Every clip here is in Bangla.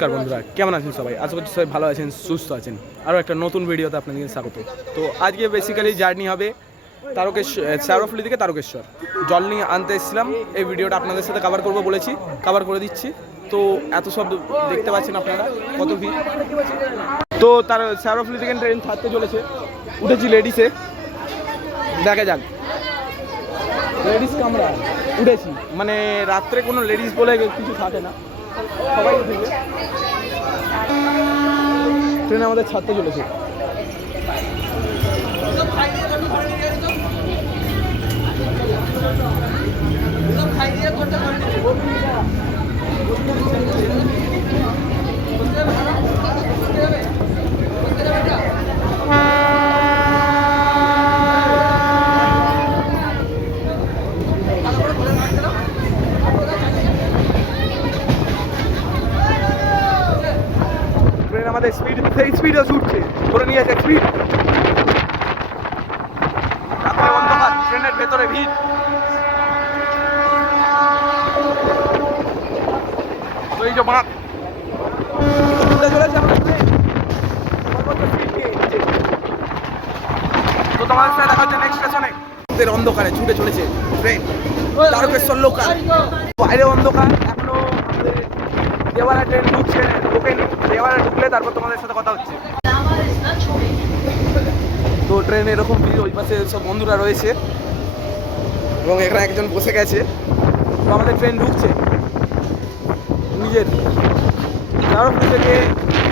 নমস্কার বন্ধুরা, কেমন আছেন সবাই? আশা করছি সবাই ভালো আছেন, সুস্থ আছেন। আরও একটা নতুন ভিডিওতে আপনাদেরকে স্বাগত। তো আজকে বেসিক্যালি জার্নি হবে তারকেশ্বর শ্যারফুলি থেকে তারকেশ্বর। জল নিয়ে আনতে এসেছিলাম। এই ভিডিওটা আপনাদের সাথে কভার করব বলেছি কভার করে দিচ্ছি। তো এত সব দেখতে পাচ্ছেন আপনারা, কত ভিড়। তো তার শ্যারফুলি থেকে ট্রেন থাকতে চলেছে। উঠেছি লেডিসে দেখা যাক। লেডিস কামরা উঠেছি। মানে রাত্রে কোনো লেডিস বলে কিছু থাকে না। উঠেছে ট্রেন আমাদের ছাড়তে চলেছে। ট্রেন আমাদের স্পিড সেই স্পিডে ছুটছে ধরে নিয়ে আছে স্পিড অন্ধকার ট্রেনের ভেতরে ভিড় তো এই যে বাঁক উঠে চলেছে আমাদের ট্রেন সর্বোচ্চ নিয়ে তো তোমাদের সাথে দেখা হচ্ছে নেক্সট স্টেশনে অন্ধকারে ছুটে চলেছে ট্রেন তারকেশ্বর লোকাল বাইরে অন্ধকার দেওয়ারা ট্রেন ঢুকছে ঢোকেনি। দেওয়ারা ঢুকলে তারপর তোমাদের সাথে কথা হচ্ছে। তো ট্রেন এরকম ভিড়, ওই পাশে সব বন্ধুরা রয়েছে। এবং এখানে একজন বসে গেছে। তো আমাদের ট্রেন ঢুকছে। নিজের। তারপর থেকে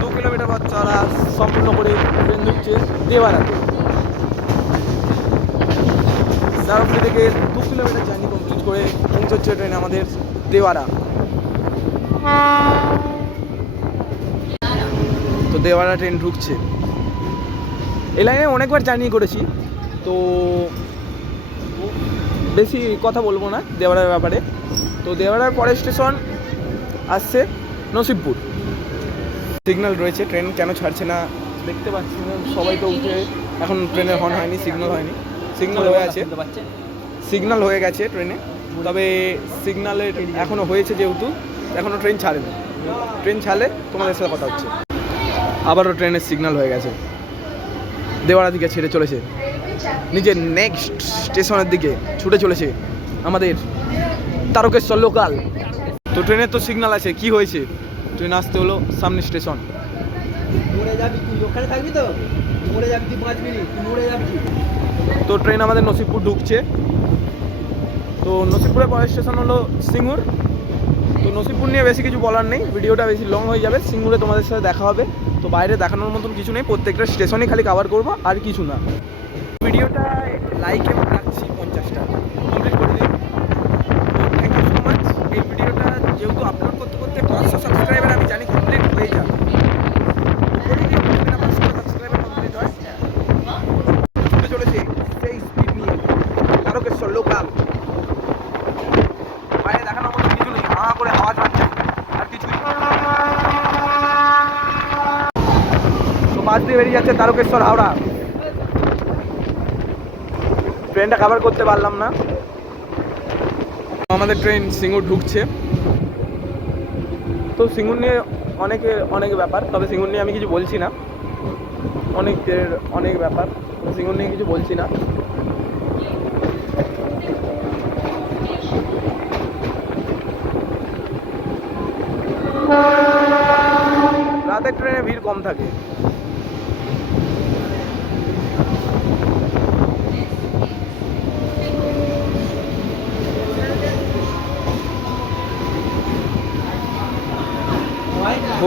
দু কিলোমিটার পথ চলা সম্পূর্ণ করে ট্রেন ঢুকছে দেওয়ারাতে তারপর থেকে দু কিলোমিটার জার্নি কমপ্লিট করে পৌঁছচ্ছে ট্রেন আমাদের দেওয়ারা তো দেওয়ারা ট্রেন ঢুকছে। এই লাইনে অনেকবার জার্নি করেছি, তো বেশি কথা বলব না দেওয়ারার ব্যাপারে। তো দেওয়ারার পরের স্টেশন আসছে নসিবপুর। সিগন্যাল রয়েছে ট্রেন কেন ছাড়ছে না দেখতে পাচ্ছি সবাই তো উঠে এখন ট্রেনের হর্ন হয়নি সিগন্যাল হয়নি। সিগন্যাল হয়ে আছে। সিগন্যাল হয়ে গেছে ট্রেনে তবে সিগন্যালের এখনও হয়েছে যেহেতু এখনও ট্রেন ছাড়েনি। ট্রেন ছাড়লে তোমাদের সাথে কথা হচ্ছে। আবারও ট্রেনের সিগন্যাল হয়ে গেছে। দেওয়ারা দিকে ছেড়ে চলেছে। নিজের নেক্সট স্টেশনের দিকে ছুটে চলেছে আমাদের তারকেশ্বর লোকাল তো ট্রেনের তো সিগনাল আছে কি হয়েছে? ট্রেন আসতে হলো সামনে স্টেশন মরে যাবি থাকবি তো? ট্রেন আমাদের নসিবপুর ঢুকছে। তো নসিবপুরের পরের স্টেশন হলো সিঙ্গুর। নসিবপুর নিয়ে বেশি কিছু বলার নেই। ভিডিওটা বেশি লং হয়ে যাবে। সিঙ্গুরে তোমাদের সাথে দেখা হবে। তো বাইরে দেখানোর মতন কিছু নেই। প্রত্যেকটা স্টেশনে খালি কাভার করব, আর কিছু না। ভিডিওটা লাইক এবং রাখছি পঞ্চাশটা। কমপ্লিট করে দিন থ্যাংক ইউ সো মাচ এই ভিডিওটা যেহেতু আপলোড করতে করতে পাঁচশো সাবস্ক্রাইবার আমি জানি কমপ্লিট হয়ে যাবে প্রতিদিন প্রতিদিন আমার সাবস্ক্রাইবার কমপ্লিট হয় ছুটে চলেছে সেই স্পিড নিয়ে তারকেশ্বর লোকাল বাইরে দেখানোর মতো কিছু নেই হা করে আওয়াজ হচ্ছে আর কিছুই না। তো বাস দিয়ে বেরিয়ে যাচ্ছে তারকেশ্বর হাওড়া। ট্রেনটা কভার করতে পারলাম না। আমাদের ট্রেন সিঙ্গুর ঢুকছে। তো সিঙ্গুর নিয়ে অনেকে, অনেক ব্যাপার, তবে সিঙ্গুর নিয়ে আমি কিছু বলছি না। অনেকের, অনেক ব্যাপার সিঙ্গুর নিয়ে কিছু বলছি না। রাতের ট্রেনে ভিড় কম থাকে।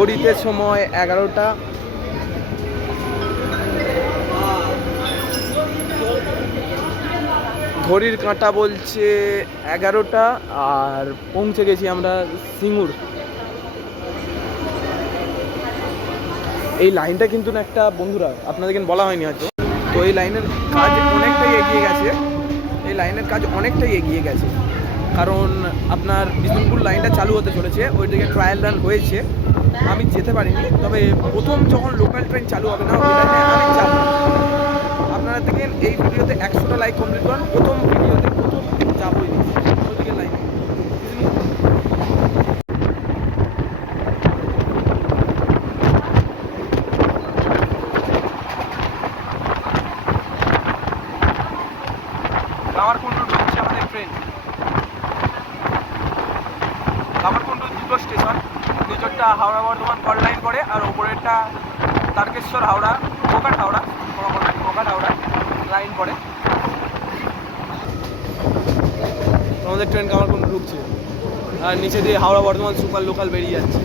ঘড়িতে সময় এগারোটা। ঘড়ির কাঁটা বলছে এগারোটা, আর পৌঁছে গেছি আমরা সিঙ্গুর। এই লাইনটা কিন্তু না একটা বন্ধুরা, আপনাদেরকে বলা হয়নি হয়তো। তো এই লাইনের কাজ অনেকটাই এগিয়ে গেছে। এই লাইনের কাজ অনেকটাই এগিয়ে গেছে। কারণ আপনার বিষ্ণুপুর লাইনটা চালু হতে চলেছে ওই দিকে ট্রায়াল রান হয়েছে। আমি যেতে পারিনি, তবে প্রথম যখন লোকাল ট্রেন চালু হবে না আমি আপনারা দেখেন, এই ভিডিওতে একশোটা লাইক কমপ্লিট করুন, প্রথম ভিডিওতে প্রথম যাবোই লাইন আমার কোন ট্রেন নিচেরটা হাওড়া বর্ধমান কল লাইন পড়ে, আর ওপরেরটা তারকেশ্বর হাওড়া গোকাট হাওড়া গোকাট হাওড়া লাইন পড়ে। আমাদের ট্রেন কামারকুন্ড ঢুকছে আর নিচে দিয়ে হাওড়া বর্ধমান সুপার লোকাল বেরিয়ে যাচ্ছে।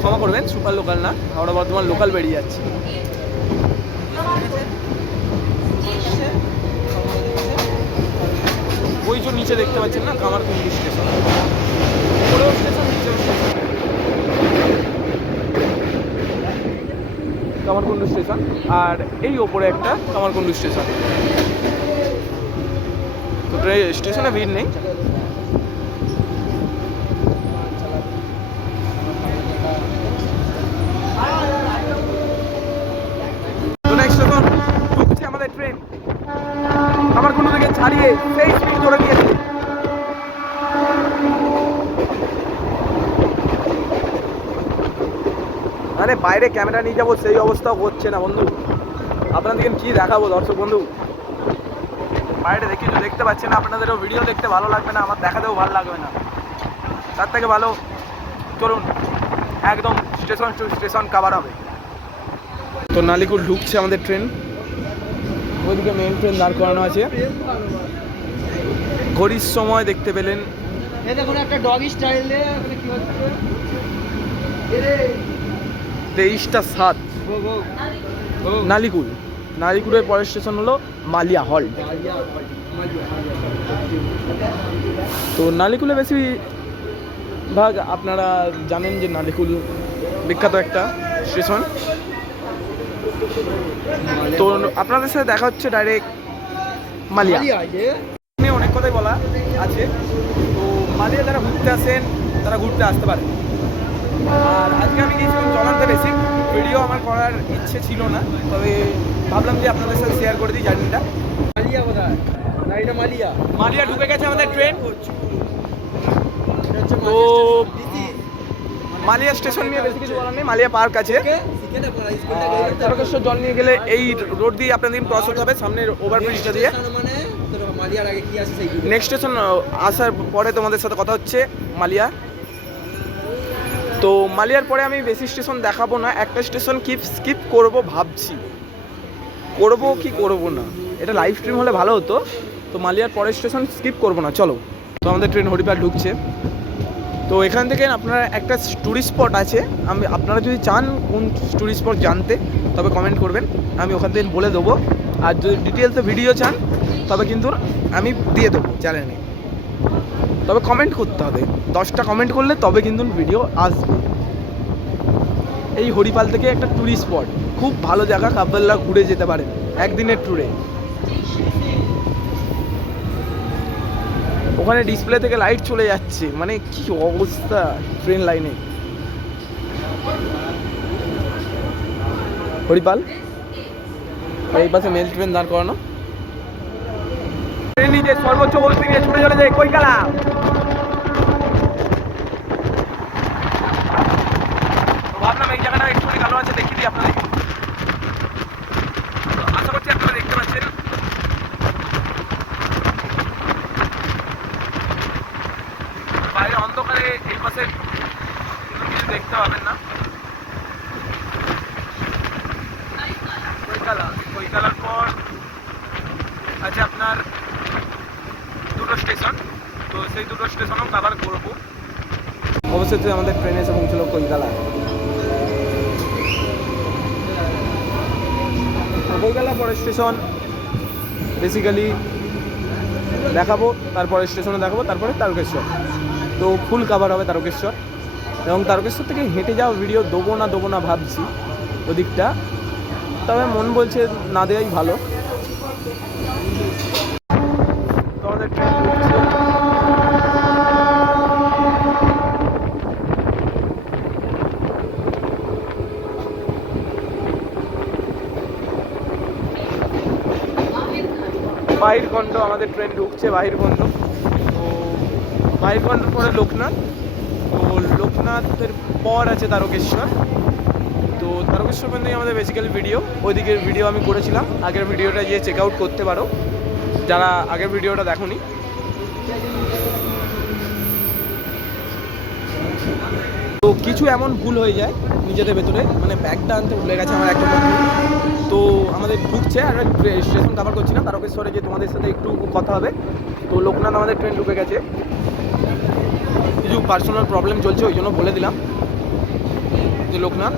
ক্ষমা করবেন, সুপার লোকাল না, হাওড়া বর্ধমান লোকাল বেরিয়ে যাচ্ছে। ওই যে নিচে দেখতে পাচ্ছেন না, কামারকুন্ডি স্টেশন। উপরেও স্টেশন নিচেও স্টেশন, আর এই ওপরে একটা কামারকুন্ডু স্টেশন। তো ট্রে- স্টেশনে ভিড় নেই। আমাদের ট্রেন কামারকুন্ডু থেকে ছাড়িয়ে সেই স্পিড ধরে নিয়েছে আরে বাইরে ক্যামেরা নিয়ে যাব, সেই অবস্থাও হচ্ছে না, বন্ধু। আপনাদেরকে কি দেখাবো, দর্শক বন্ধু? বাইরে দেখি তো দেখতে পাচ্ছেন আপনাদেরও ভিডিও দেখতে ভালো লাগবে না, আমার দেখাতেও ভালো লাগবে না। তার থেকে ভালো, চলুন, একদম স্টেশন টু স্টেশন কাভার হবে। তো নালিকুল ঢুকছে আমাদের ট্রেন ওইদিকে মেন ট্রেন দাঁড় করানো আছে। ঘড়ির সময় দেখতে পেলেন। দেখুন, একটা ডগি স্টাইলে কি হচ্ছে? তেইশটা সাত। নালিকুল। নালিকুলের পরের স্টেশন হলো মালিয়া হল। তো নালিকুলে বেশি ভাগ আপনারা জানেন যে নালিকুল বিখ্যাত একটা স্টেশন। তো আপনাদের সাথে দেখা হচ্ছে ডাইরেক্ট মালিয়া। মালিয়া অনেক কথাই বলা আছে। তো মালিয়া যারা ঘুরতে আসেন তারা ঘুরতে আসতে পারে আর আজকে আমি গিয়েছিলাম জলান্তে বেশি। ভিডিও আমার করার ইচ্ছে ছিল না তবে ভাবলাম যে আপনাদের সাথে শেয়ার করে দিই জার্নিটা। মালিয়া কোথায় না এটা মালিয়া। মালিয়া ঢুকে গেছে আমাদের ট্রেন তো মালিয়া স্টেশন নিয়ে বেশি কিছু বলার নেই মালিয়া পার্ক আছে। তারকেশ্বর জল নিয়ে গেলে এই রোড দিয়ে আপনাদের ক্রস হতে হবে সামনের ওভারব্রিজটা দিয়ে। মানে মালিয়ার আগে কি আছে নেক্সট স্টেশন আসার পরে তোমাদের সাথে কথা হচ্ছে মালিয়া। তো মালিয়ার পরে আমি বেশি স্টেশন দেখাবো না, একটা স্টেশন কিপ স্কিপ করব ভাবছি। করব কি করব না? এটা লাইভ স্ট্রিম হলে ভালো হতো, তো মালিয়ার পরের স্টেশন স্কিপ করব না, চলো। তো আমাদের ট্রেন হরিপাল ঢুকছে। তো এখান থেকে আপনারা একটা ট্যুরিস্ট স্পট আছে, আমি আপনারা যদি চান কোন ট্যুরিস্ট স্পট জানতে, তবে কমেন্ট করবেন, আমি ওখান থেকে বলে দেবো। আর যদি ডিটেলসে ভিডিও চান, তবে কিন্তু আমি দিয়ে দেবো চ্যানেলে তবে কমেন্ট করতে হবে। দশটা কমেন্ট করলে তবে কিন্তু ভিডিও আসবে। এই হরিপাল থেকে একটা ট্যুরিস্ট স্পট খুব ভালো জায়গা কাপেলরা ঘুরে যেতে পারেন, একদিনের ট্যুরে ওখানে ডিসপ্লে থেকে লাইট চলে যাচ্ছে। মানে কি অবস্থা ট্রেন লাইনে হরিপাল? এই পাশে মেল ট্রেন দাঁড় করানো। ট্রেন সর্বোচ্চ গতি নিয়ে ছুটে চলে যায় কৈকালা ভাবলাম এই জায়গাটা একটু ভালো আছে, দেখিয়ে দিই আপনাদের। আশা করছি আপনারা দেখতে পাচ্ছেন। বাইরে অন্ধকারে এই পাশে কিছু দেখতে পাবেন না কৈকালা কৈকালার পর আছে আপনার দুটো স্টেশন তো সেই দুটো করব অবশেষে আমাদের ট্রেনে এসে পৌঁছলো কৈকালা কৈকালা পরের স্টেশন বেসিক্যালি দেখাবো, তারপরে স্টেশনে দেখাবো, তারপরে তারকেশ্বর। তো ফুল কাভার হবে তারকেশ্বর। এবং তারকেশ্বর থেকে হেঁটে যাওয়া ভিডিও দেবো না দেবো না ভাবছি। ওদিকটা। তবে মন বলছে না দেওয়াই ভালো তো আমাদের ট্রেন ঢুকছে। বাহিরখণ্ড আমাদের ট্রেন ঢুকছে বাহিরখণ্ড তো বাহিরখণ্ডের পরে লোকনাথ। তো লোকনাথের পর আছে তারকেশ্বর। তো তারকেশ্বর পর্যন্তই আমাদের বেসিক্যালি ভিডিও ওইদিকের ভিডিও আমি করেছিলাম। আগের ভিডিওটা গিয়ে চেক আউট করতে পারো। যারা আগের ভিডিওটা দেখোনি। তো কিছু এমন ভুল হয়ে যায় নিজেদের ভেতরে মানে ব্যাগটা আনতে ভুলে গেছে আমার একটা তো আমাদের ঢুকছে আর স্টেশন কাভার করছিলাম তারকেশ্বরে যে তোমাদের সাথে একটু কথা হবে। তো লোকনাথ আমাদের ট্রেন ঢুকে গেছে। কিছু পার্সোনাল প্রবলেম চলছে, ওই জন্য বলে দিলাম যে লোকনাথ